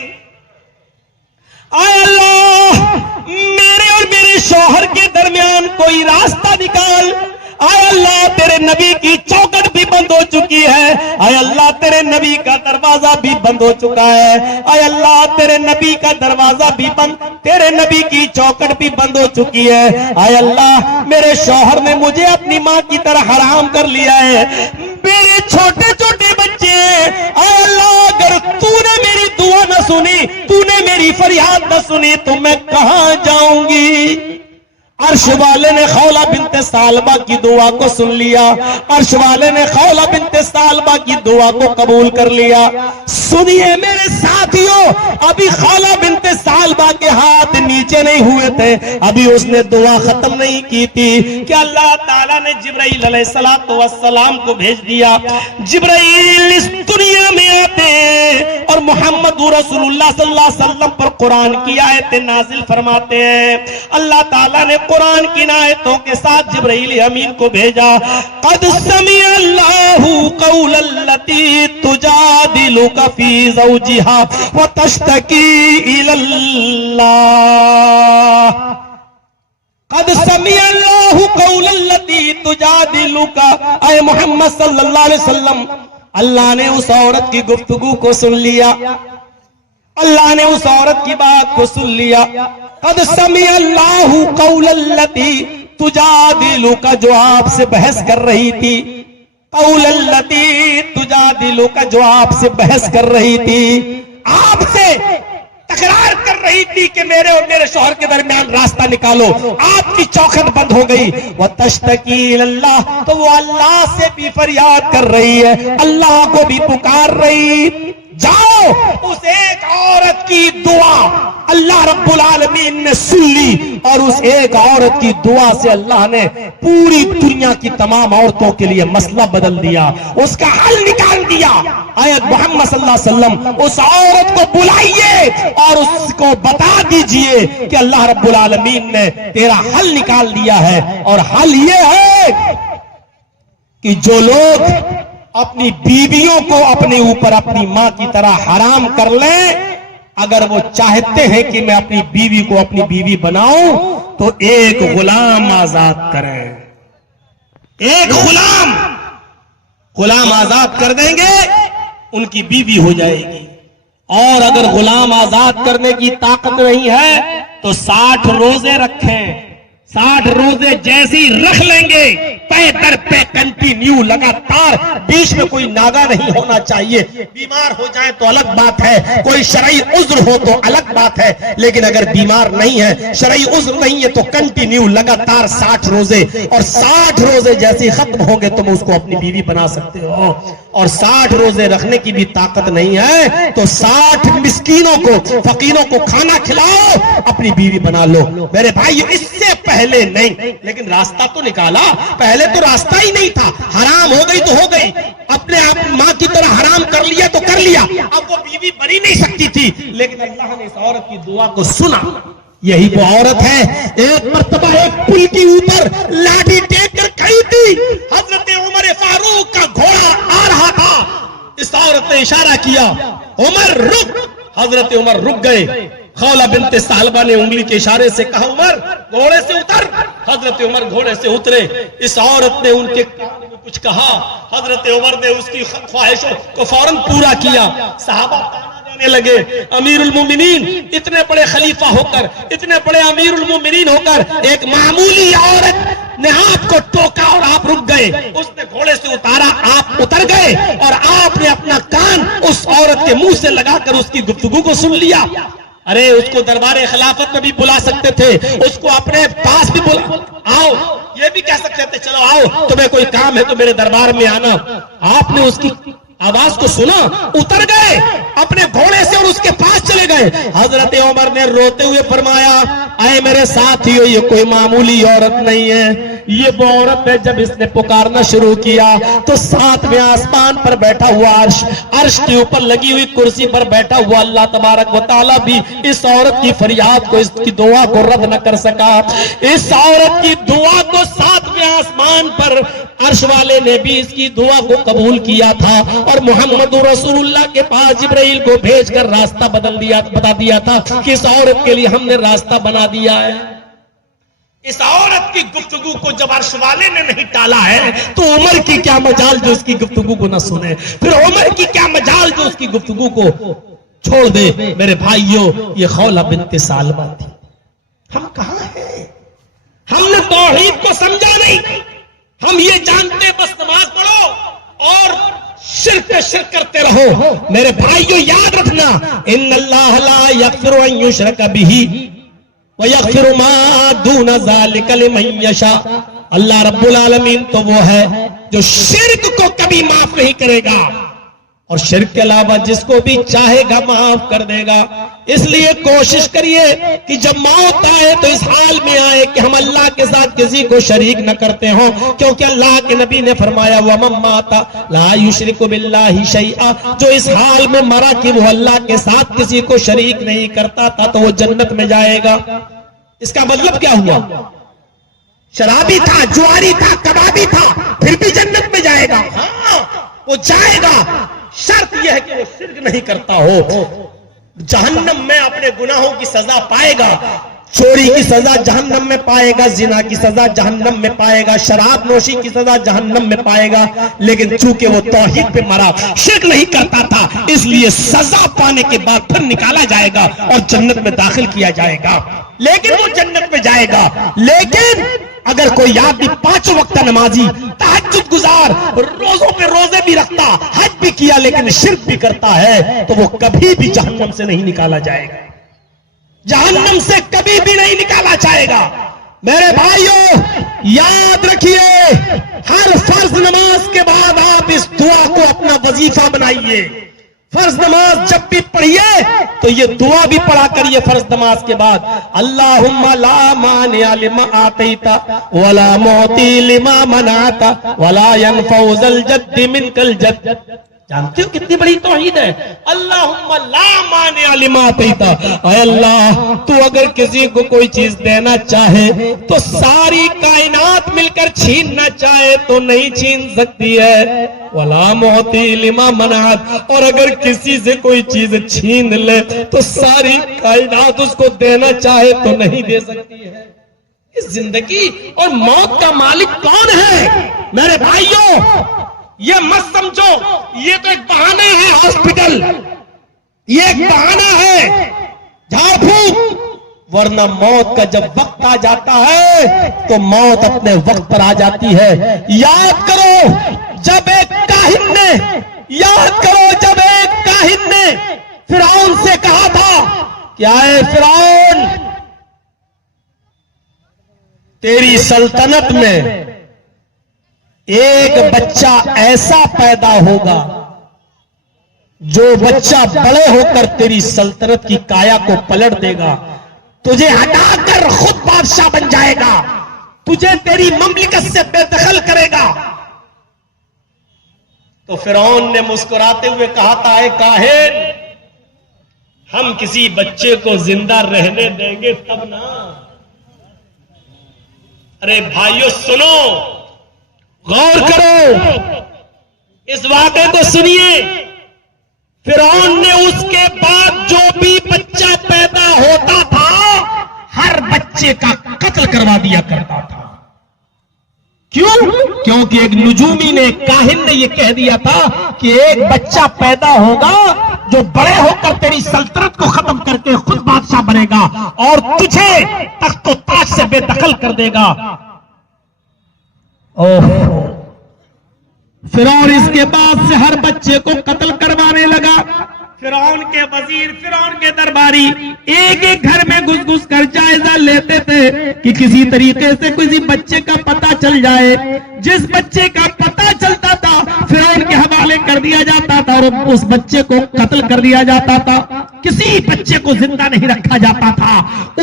اے اللہ، میرے اور میرے شوہر کے درمیان کوئی راستہ نکال۔ اے اللہ، تیرے نبی کی چوکھٹ بھی بند ہو چکی ہے۔ اے اللہ، تیرے نبی کا دروازہ بھی بند ہو چکا ہے۔ اے اللہ، تیرے نبی کا دروازہ بھی بند، تیرے نبی کی چوکھٹ بھی بند ہو چکی ہے۔ اے اللہ، میرے شوہر نے مجھے اپنی ماں کی طرح حرام کر لیا ہے، میرے چھوٹے چھوٹے بچے ہیں۔ اے اللہ، اگر تو نے میری دعا نہ سنی، تو نے میری فریاد نہ سنی تو میں کہاں جاؤں گی؟ عرش والے نے خولہ بنت ثعلبہ کی دعا کو سن لیا، عرش والے نے خولہ بنت ثعلبہ کی دعا کو قبول کر لیا۔ سنیے میرے ساتھیوں، ابھی خولہ بنت ثعلبہ کے ہاتھ نیچے نہیں ہوئے تھے، ابھی اس نے دعا ختم نہیں کی تھی کہ اللہ تعالیٰ نے جبرائیل علیہ السلام کو بھیج دیا۔ جبرائیل اس دنیا میں آتے ہیں اور محمد رسول اللہ صلی اللہ علیہ وسلم پر قرآن کی آیتیں نازل فرماتے ہیں۔ اللہ تعالیٰ نے قرآن کی آیتوں کے ساتھ جبرائیل امین کو بھیجا۔ قد سمع اللہ قول التی تجادلک فی زوجها وتشتکی الی اللہ۔ قد سمع اللہ قول التی تجادلک، اے محمد صلی اللہ علیہ وسلم، اللہ نے اس عورت کی گفتگو کو سن لیا، اللہ نے اس عورت کی بات کو سن لیا۔ قد سمع اللہ قول التی تجادلک، جو آپ سے بحث کر رہی تھی، قول التی تجادلک، جو آپ سے بحث کر رہی تھی، آپ سے تکرار کر رہی تھی کہ میرے اور میرے شوہر کے درمیان راستہ نکالو، آپ کی چوکھٹ بند ہو گئی۔ وَتَشْتَكِي إِلَى اللَّهِ، تو وہ اللہ سے بھی فریاد کر رہی ہے، اللہ کو بھی پکار رہی۔ جاؤ، اس ایک عورت کی دعا اللہ رب العالمین نے سن لی، اور اس ایک عورت کی دعا سے اللہ نے پوری دنیا کی تمام عورتوں کے لیے مسئلہ بدل دیا، اس کا حل نکال دیا۔ آیت محمد صلی اللہ علیہ وسلم اس عورت کو بلائیے اور اس کو بتا دیجئے کہ اللہ رب العالمین نے تیرا حل نکال دیا ہے، اور حل یہ ہے کہ جو لوگ اپنی بیویوں کو اپنے اوپر اپنی ماں کی طرح حرام کر لیں، اگر وہ چاہتے ہیں کہ میں اپنی بیوی کو اپنی بیوی بناؤں تو ایک غلام آزاد کریں، ایک غلام آزاد کر دیں گے، ان کی بیوی ہو جائے گی۔ اور اگر غلام آزاد کرنے کی طاقت نہیں ہے تو 60 روزے رکھیں، 60 روزے جیسی رکھ لیں گے، پے در پہ کنٹینیو لگاتار، بیچ میں کوئی ناگا نہیں ہونا چاہیے. بیمار ہو جائیں تو الگ بات ہے، کوئی شرعی عذر ہو تو الگ بات ہے، لیکن اگر بیمار نہیں ہے، شرعی عذر نہیں ہے، تو کنٹینیو لگاتار 60 روزے، اور 60 روزے جیسے ختم ہوں گے تم اس کو اپنی بیوی بنا سکتے ہو. اور 60 روزے رکھنے کی بھی طاقت نہیں ہے تو 60 مسکینوں کو، فقیروں کو کھانا کھلاؤ، اپنی بیوی بنا لو. میرے بھائی اس سے پہلے نہیں، لیکن راستہ تو نکالا. پہلے تو راستہ ہی نہیں تھا، حرام ہو گئی تو ہو گئی، اپنے آپ ماں کی طرح حرام کر لیا تو کر لیا. اب وہ بیوی بنی نہیں سکتی تھی، لیکن اللہ نے اس عورت کی دعا کو سنا. یہی وہ عورت ہے، ایک مرتبہ ایک پل کے اوپر لاٹھی ٹیک کر کھڑی تھی، حضرت عمر فاروق کا گھوڑا آ رہا تھا. اس عورت نے اشارہ کیا، عمر رک. حضرت عمر رک گئے. خولہ بنت ثعلبہ نے انگلی کے اشارے سے کہا عمر گھوڑے سے اتر. حضرت عمر گھوڑے سے اترے. اس عورت نے ان کے کان میں کچھ کہا، حضرت عمر نے اس کی خواہشوں کو فوراً پورا کیا. صحابہ دینے لگے، امیر المومنین اتنے بڑے خلیفہ ہو کر، اتنے بڑے امیر المومنین ہو کر ایک معمولی عورت نے آپ کو ٹوکا اور آپ رک گئے. اس نے گھوڑے سے اتارا، آپ اتر گئے، اور آپ نے اپنا کان اس عورت کے منہ سے لگا کر اس کی گفتگو کو سن لیا. ارے اس کو دربار خلافت میں بھی بلا سکتے تھے، اس کو اپنے پاس بھی بلا، آؤ یہ بھی کہہ سکتے تھے چلو آؤ تمہیں کوئی کام ہے تو میرے دربار میں آنا. آپ نے اس کی آواز کو سنا، اتر گئے اپنے گھوڑے سے اور اس کے پاس چلے گئے. حضرت عمر نے روتے ہوئے فرمایا، اے میرے ساتھیو یہ کوئی معمولی عورت نہیں ہے، یہ وہ عورت ہے. جب اس نے پکارنا شروع کیا تو 7ویں آسمان پر بیٹھا ہوا عرش کے اوپر لگی ہوئی کرسی پر بیٹھا ہوا اللہ تبارک و تعالیٰ بھی اس عورت کی فریاد کو، اس کی دعا کو رد نہ کر سکا. اس عورت کی دعا کو 7ویں آسمان پر عرش والے نے بھی اس کی دعا کو قبول کیا تھا، اور محمد رسول اللہ کے پاس جبرائیل کو بھیج کر راستہ بتا دیا تھا کہ اس عورت کے لیے ہم نے راستہ بنا دیا ہے. اس عورت کی گفتگو کو جب عرش والے نے نہیں ٹالا ہے تو عمر کی کیا مجال جو اس کی گفتگو کو نہ سنے، پھر عمر کی کیا مجال جو اس کی گفتگو کو چھوڑ دے. میرے بھائیوں یہ خولہ بنت ثعلبہ تھی. ہم کہاں ہیں؟ ہم نے توحید کو سمجھا نہیں. ہم یہ جانتے بس نماز پڑھو اور شرک پہ شرک کرتے رہو. میرے بھائیوں یاد رکھنا، ان اللہ لا یغفر ان یشرک بہ ویغفر ما دون ذلک لمن یشاء. اللہ رب العالمین تو وہ ہے جو شرک کو کبھی معاف نہیں کرے گا، اور شرک کے علاوہ جس کو بھی چاہے گا معاف کر دے گا. اس لیے کوشش کریے کہ جب موت آئے تو اس حال میں آئے کہ ہم اللہ کے ساتھ کسی کو شریک نہ کرتے ہوں، کیونکہ اللہ کے نبی نے فرمایا وَمَن مَاتَ لَا يُشْرِكُ بِاللَّهِ شَيْئًا، جو اس حال میں مرا کہ وہ اللہ کے ساتھ کسی کو شریک نہیں کرتا تھا تو وہ جنت میں جائے گا. اس کا مطلب کیا ہوا؟ شرابی تھا، جواری تھا، کبابی تھا، پھر بھی جنت میں جائے گا. ہاں وہ جائے گا، شرط یہ ہے کہ وہ شرک نہیں کرتا ہو. جہنم میں اپنے گناہوں کی سزا پائے گا، چوری کی سزا جہنم میں پائے گا، زنا کی سزا جہنم میں پائے گا، شراب نوشی کی سزا جہنم میں پائے گا. لیکن چونکہ وہ توحید پہ مرا، شرک نہیں کرتا تھا، اس لیے سزا پانے کے بعد پھر نکالا جائے گا اور جنت میں داخل کیا جائے گا. لیکن وہ جنت میں جائے گا. لیکن اگر کوئی آدمی 5 وقت نمازی، تہجد گزار، روزوں پہ روزے بھی رکھتا، حج بھی کیا، لیکن شرک بھی کرتا ہے تو وہ کبھی بھی جہنم سے نہیں نکالا جائے گا. جہنم سے کبھی بھی نہیں نکالا جائے گا. میرے بھائیوں یاد رکھیے، ہر فرض نماز کے بعد آپ اس دعا کو اپنا وظیفہ بنائیے. فرض نماز جب بھی پڑھیے تو یہ دعا بھی پڑھا کریے فرض نماز کے بعد. اللہم لا مانع لما آتیت ولا معطی لما منعت ولا ينفع ذا الجد منک الجد. جانتے ہو کتنی بڑی توحید ہے؟ اللہم لا مانع لما آتیت، اے اللہ تو اگر کسی کو کوئی چیز دینا چاہے تو ساری کائنات مل کر چھیننا چاہے تو نہیں چھین سکتی ہے. ولا معطی لما منعت، اور اگر کسی سے کوئی چیز چھین لے تو ساری کائنات اس کو دینا چاہے تو نہیں دے سکتی ہے. اس زندگی اور موت کا مالک کون ہے؟ میرے بھائیوں یہ مت سمجھو یہ تو ایک بہانہ ہے، ہاسپٹل یہ ایک بہانہ ہے، جھاڑ پھونک ورنہ موت کا جب وقت آ جاتا ہے تو موت اپنے وقت پر آ جاتی ہے. یاد کرو جب ایک کاہن نے فرعون سے کہا تھا کہ اے فرعون، تیری سلطنت میں ایک بچہ ایسا پیدا ہوگا جو بچہ بڑے ہو کر تیری سلطنت کی کایا کو پلٹ دے گا، تجھے ہٹا کر خود بادشاہ بن جائے گا، تجھے تیری مملکت سے بے دخل کرے گا. تو فرعون نے مسکراتے ہوئے کہا تھا اے کاہن، ہم کسی بچے کو زندہ رہنے دیں گے تب نا. ارے بھائیو سنو، غور کرو، اس واقعے کو سنیے. فرعون نے اس کے بعد جو بھی بچہ پیدا ہوتا تھا ہر بچے کا قتل کروا دیا کرتا تھا. کیوں؟ کیونکہ ایک نجومی نے، کاہن نے یہ کہہ دیا تھا کہ ایک بچہ پیدا ہوگا جو بڑے ہو کر تیری سلطنت کو ختم کر کے خود بادشاہ بنے گا اور تجھے تخت و تاج سے بے دخل کر دے گا. فرعون اس کے بعد سے ہر بچے کو قتل کروانے لگا. فرعون کے وزیر، فرعون کے درباری ایک ایک گھر میں گھس گھس کر جائزہ لیتے تھے کہ کسی طریقے سے کسی بچے کا پتہ چل جائے. جس بچے کا پتہ چلتا تھا فرعون کے حوالے کر دیا جاتا تھا اور اس بچے کو قتل کر دیا جاتا تھا. کسی بچے کو زندہ نہیں رکھا جاتا تھا.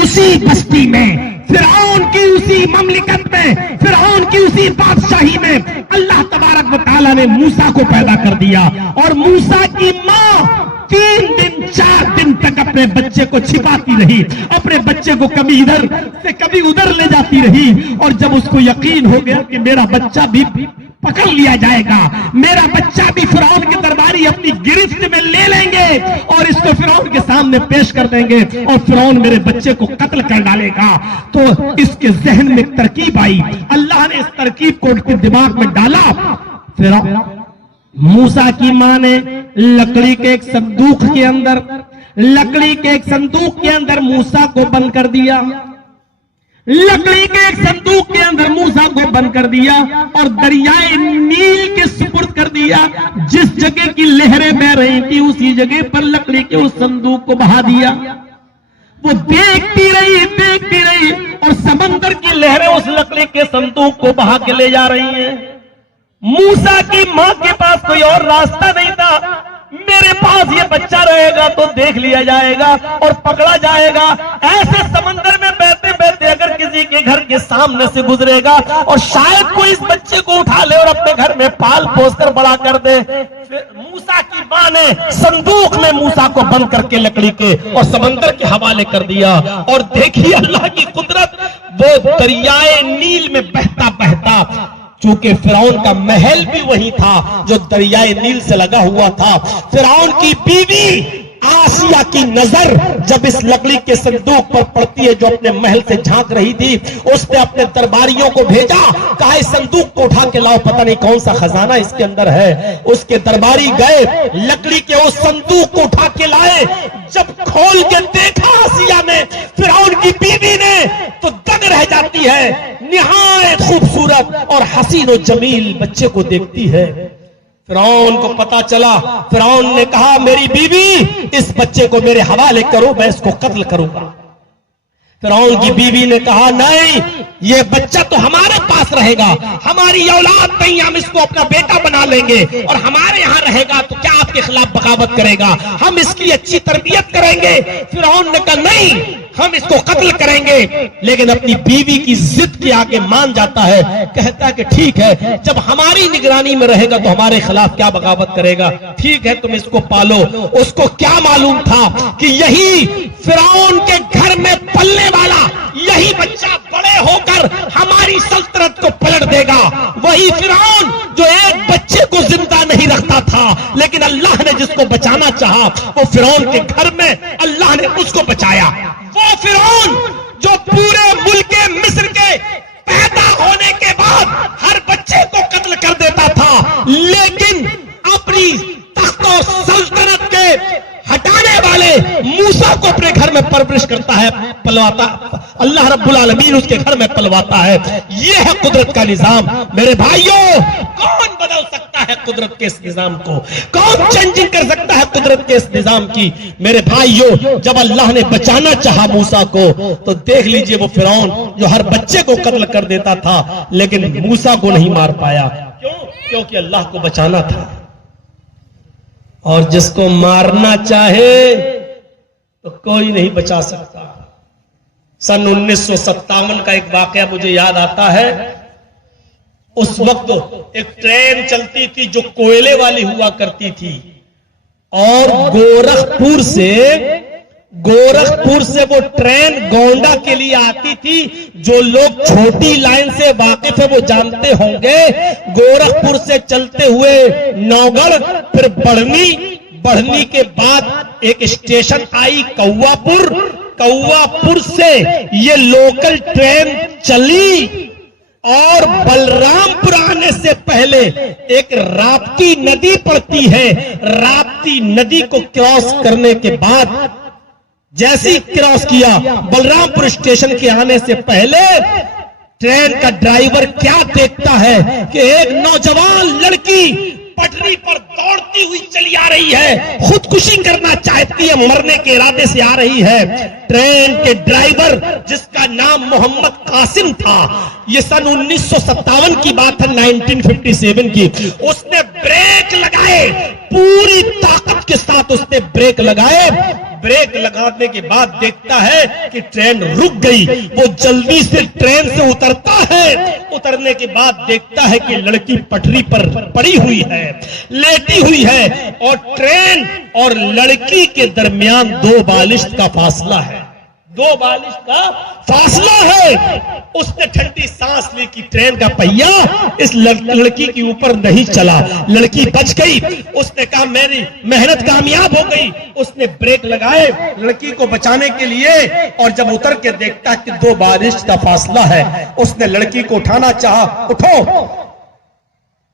اسی بستی میں، فرعون کی اسی مملکت میں، فرعون کی اسی بادشاہی میں اللہ تبارک و تعالیٰ نے موسیٰ کو پیدا کر دیا. اور موسیٰ کی ماں 3 دن 4 دن تک اپنے بچے کو چھپاتی رہی، اپنے بچے کو کبھی ادھر سے کبھی ادھر لے جاتی رہی. اور جب اس کو یقین ہو گیا کہ میرا بچہ بھی پکڑ لیا جائے گا، میرا بچہ بھی فرعون کے درباری اپنی گرفت میں لے لیں گے اور اس کو فرعون کے سامنے پیش کر دیں گے اور فرعون میرے بچے کو قتل کر ڈالے گا، تو اس کے ذہن میں ترکیب آئی. اللہ نے اس ترکیب کو اس کے دماغ میں ڈالا. موسیٰ کی ماں نے لکڑی کے ایک صندوق کے اندر موسیٰ کو بند کر دیا. لکڑی کے ایک صندوق کے اندر موسیٰ کو بند کر دیا اور دریائے نیل کے سپرد کر دیا. جس جگہ کی لہریں بہ رہی تھی اسی جگہ پر لکڑی کے اس صندوق کو بہا دیا. وہ دیکھتی رہی اور سمندر کی لہریں اس لکڑی کے صندوق کو بہا کے لے جا رہی ہیں. موسیٰ کی ماں کے پاس کوئی اور راستہ نہیں تھا. میرے پاس یہ بچہ رہے گا تو دیکھ لیا جائے گا اور پکڑا جائے گا. ایسے سمندر میں بہتے بہتے اگر کسی کے گھر کے سامنے سے گزرے گا اور شاید کوئی اس بچے کو اٹھا لے اور اپنے گھر میں پال پوس کر بڑا کر دے. موسیٰ کی ماں نے صندوق میں موسیٰ کو بند کر کے لکڑی کے اور سمندر کے حوالے کر دیا. اور دیکھیے اللہ کی قدرت، وہ دریائے نیل میں بہتا بہتا، چونکہ فرعون کا محل بھی وہی تھا جو دریائے نیل سے لگا ہوا تھا. فرعون کی بیوی آسیہ کی نظر جب اس لکڑی کے صندوق پر پڑتی ہے جو اپنے محل سے جھانک رہی تھی، اس نے اپنے درباریوں کو بھیجا، کہا اس صندوق کو اٹھا کے لاؤ، پتہ نہیں کون سا خزانہ اس کے اندر ہے. اس کے درباری گئے، لکڑی کے اس صندوق کو اٹھا کے لائے. جب کھول کے دیکھا آسیہ نے، فرعون کی بیوی نے، تو دنگ رہ جاتی ہے. نہایت خوبصورت اور حسین و جمیل بچے کو دیکھتی ہے. فرعون کو پتا چلا. فرعون نے کہا میری بیوی اس بچے کو میرے حوالے کرو، میں اس کو قتل کروں گا. فرعون کی بیوی نے کہا نہیں، یہ بچہ تو ہمارے پاس رہے گا، ہماری اولاد نہیں، ہم اس کو اپنا بیٹا بنا لیں گے اور ہمارے یہاں رہے گا تو کیا آپ کے خلاف بغاوت کرے گا، ہم اس کی اچھی تربیت کریں گے. فرعون نے کہا نہیں، ہم اس کو قتل کریں گے. لیکن اپنی بیوی کی ضد کے آگے مان جاتا ہے، کہتا ہے کہ ٹھیک ہے، جب ہماری نگرانی میں رہے گا تو ہمارے خلاف کیا بغاوت کرے گا، ٹھیک ہے تم اس کو پالو. اس کو کیا معلوم تھا کہ یہی فرعون کے گھر میں پلنے والا یہی بچہ بڑے ہو کر ہماری سلطنت کو پلٹ دے گا. وہی فرعون جو ایک بچے کو زندہ نہیں رکھتا تھا، لیکن اللہ نے جس کو بچانا چاہا وہ فرعون کے گھر میں اللہ نے اس کو بچایا. وہ فرعون جو پورے ملک مصر کے پیدا ہونے کے بعد ہر بچے کو قتل کر دیتا تھا، لیکن اپنی تخت و سلطنت کے ہٹانے والے موسیٰ کو اپنے گھر میں پرورش کرتا ہے، پلواتا، اللہ رب العالمین اس کے گھر میں پلواتا ہے. یہ ہے قدرت کا نظام. میرے بھائیوں، کون بدل سکتا ہے قدرت کے اس نظام کو؟ کون چینجنگ کر سکتا ہے قدرت کے اس نظام کی؟ میرے بھائیوں، جب اللہ نے بچانا چاہا موسیٰ کو تو دیکھ لیجئے وہ فرعون جو ہر بچے کو قتل کر دیتا تھا لیکن موسیٰ کو نہیں مار پایا. کیوں؟ کیونکہ اللہ کو بچانا تھا. اور جس کو مارنا چاہے تو کوئی نہیں بچا سکتا. سن 1957 کا ایک واقعہ مجھے یاد آتا ہے. اس وقت ایک ٹرین چلتی تھی جو کوئلے والی ہوا کرتی تھی، اور گورکھپور سے وہ ٹرین گونڈا کے لیے آتی تھی. جو لوگ چھوٹی لائن سے واقف ہے وہ جانتے ہوں گے. گورکھپور سے چلتے ہوئے نوگڑھ، پھر بڑھنی کے بعد ایک اسٹیشن آئی کوا پور سے یہ لوکل ٹرین چلی، اور بلرام پور آنے سے پہلے ایک راپتی ندی پڑتی ہے. راپتی ندی کو کراس کرنے کے بعد جیسی کراس کیا، بلرام پور اسٹیشن کے آنے سے پہلے ٹرین کا ڈرائیور کیا دیکھتا ہے کہ ایک نوجوان لڑکی پٹری پر دوڑتی ہوئی چلی آ رہی ہے، خودکشی کرنا چاہتی ہے، مرنے کے ارادے سے آ رہی ہے. ٹرین کے ڈرائیور جس کا نام محمد قاسم تھا، یہ سن 1957 کی بات ہے، 1957 کی، اس نے بریک لگائے، پوری طاقت کے ساتھ اس نے بریک لگائے. بریک لگانے کے بعد دیکھتا ہے کہ ٹرین رک گئی. وہ جلدی سے ٹرین سے اترتا ہے. اترنے کے بعد دیکھتا ہے کہ لڑکی پٹری پر پڑی ہوئی ہے، لیٹی ہوئی ہے، اور ٹرین اور لڑکی کے درمیان 2 بالشت کا فاصلہ ہے. 2 بالشت کا فاصلہ ہے. اس نے ٹھنڈی سانس لی کہ ٹرین کا پہیا اس لڑکی کے اوپر نہیں چلا. لڑکی بچ گئی. اس نے کہا میری محنت کامیاب ہو گئی. اس نے بریک لگائے لڑکی کو بچانے کے لیے، اور جب اتر کے دیکھتا کہ 2 بالشت کا فاصلہ ہے، اس نے لڑکی کو اٹھانا چاہا، اٹھو،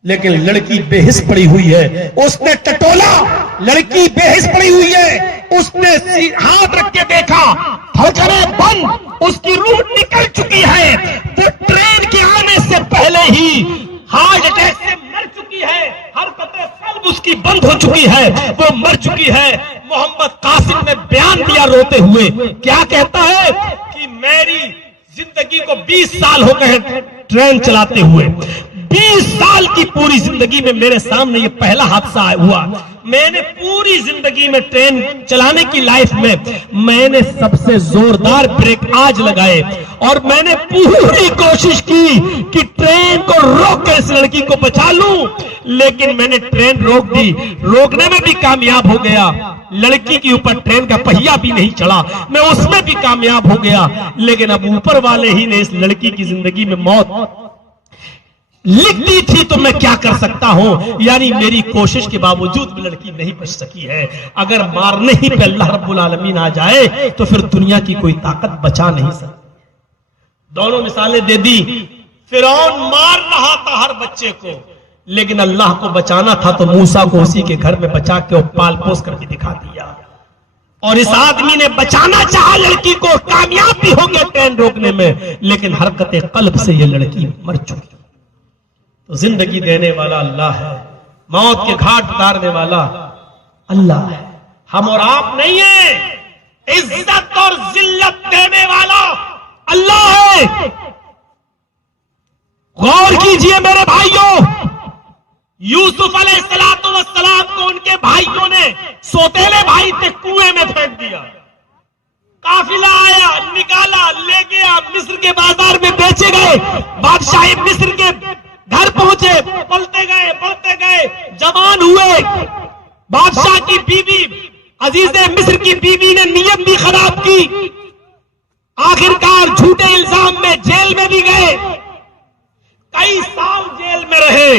لیکن لڑکی بے حس پڑی ہوئی ہے. اس نے ٹٹولا، لڑکی بے حس پڑی ہوئی ہے. اس نے ہاتھ رکھ کے دیکھا، دھڑکنیں بند، اس کی روح نکل چکی ہے. وہ ٹرین کے آنے سے پہلے ہی ہارٹ اٹیک سے مر چکی ہے، حرکتیں قلب اس کی بند ہو چکی ہے، وہ مر چکی ہے. محمد قاسم نے بیان دیا روتے ہوئے، کیا کہتا ہے کہ میری زندگی کو 20 سال ہو گئے ٹرین چلاتے ہوئے. 20 سال کی پوری زندگی میں میرے سامنے یہ پہلا حادثہ ہوا. میں نے پوری زندگی میں ٹرین چلانے کی لائف میں نے سب سے زوردار بریک آج لگائے، اور میں نے پوری کوشش کی کہ ٹرین کو روک کر اس لڑکی کو بچا لوں، لیکن میں نے ٹرین روک دی. روکنے میں بھی کامیاب ہو گیا. لڑکی کے اوپر ٹرین کا پہیا بھی نہیں چڑھا، میں اس میں بھی کامیاب ہو گیا. لیکن اب اوپر والے ہی نے اس لڑکی کی زندگی میں موت لکھ دی تھی، تو میں کیا کر سکتا ہوں؟ یعنی میری کوشش کے باوجود بھی لڑکی نہیں بچ سکی ہے. اگر مارنے ہی پہ اللہ رب العالمین آ جائے تو پھر دنیا کی کوئی طاقت بچا نہیں سکتی. دونوں مثالیں دے دی. فرعون مار رہا تھا ہر بچے کو، لیکن اللہ کو بچانا تھا تو موسیٰ کو اسی کے گھر میں بچا کے پال پوس کر کے دکھا دیا. اور اس آدمی نے بچانا چاہا لڑکی کو، کامیاب بھی ہو گیا ٹرین روکنے میں، لیکن حرکت قلب سے یہ لڑکی مر چکی. تو زندگی دینے والا اللہ ہے، موت کے گھاٹ اتارنے والا اللہ ہے. ہم اور آپ نہیں ہیں. عزت اور ذلت دینے والا اللہ ہے. غور کیجئے میرے بھائیوں، یوسف علیہ السلام کو ان کے بھائیوں نے، سوتیلے بھائی تھے، کنویں میں پھینک دیا. قافلہ آیا، نکالا، لے گیا، مصر کے بازار میں بیچے گئے. بادشاہ مصر کے گھر پہنچے، پلتے گئے، جوان ہوئے. بادشاہ کی بیوی، عزیز مصر کی بیوی نے نیت بھی خراب کی. آخرکار جھوٹے الزام میں جیل میں بھی گئے، کئی سال جیل میں رہے.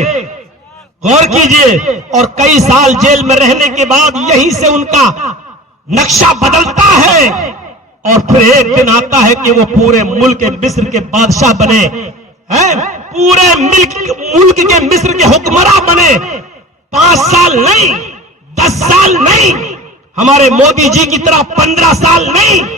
غور کیجئے، اور کئی سال جیل میں رہنے کے بعد یہیں سے ان کا نقشہ بدلتا ہے، اور پھر ایک دن آتا ہے کہ وہ پورے ملک مصر کے بادشاہ بنے، پورے ملک کے مصر کے حکمراں بنے. 5 سال نہیں، 10 سال نہیں، ہمارے مودی جی کی طرح 15 سال نہیں.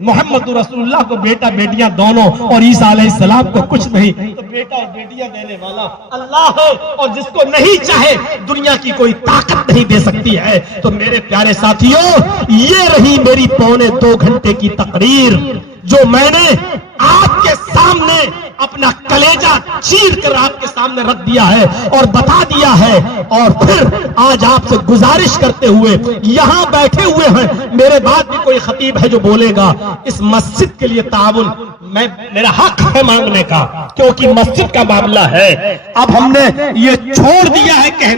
محمد رسول اللہ کو بیٹا بیٹیاں دونوں اور عیسیٰ علیہ السلام کو کچھ نہیں، تو بیٹا اور بیٹیاں دینے والا اللہ ہے، اور جس کو نہیں چاہے دنیا کی کوئی طاقت نہیں دے سکتی ہے۔ تو میرے پیارے ساتھیوں، یہ رہی میری 2.25 گھنٹے کی تقریر، جو میں نے آپ کے سامنے اپنا کلیجہ چیر کر آپ کے سامنے رکھ دیا ہے اور بتا دیا ہے۔ اور پھر آج آپ سے گزارش کرتے ہوئے، یہاں بیٹھے ہوئے ہیں، میرے بعد بھی کوئی خطیب ہے جو بولے گا، اس مسجد کے لیے تعاون میرا حق ہے مانگنے کا، کیونکہ مسجد کا معاملہ ہے۔ اب ہم نے یہ چھوڑ دیا ہے کہ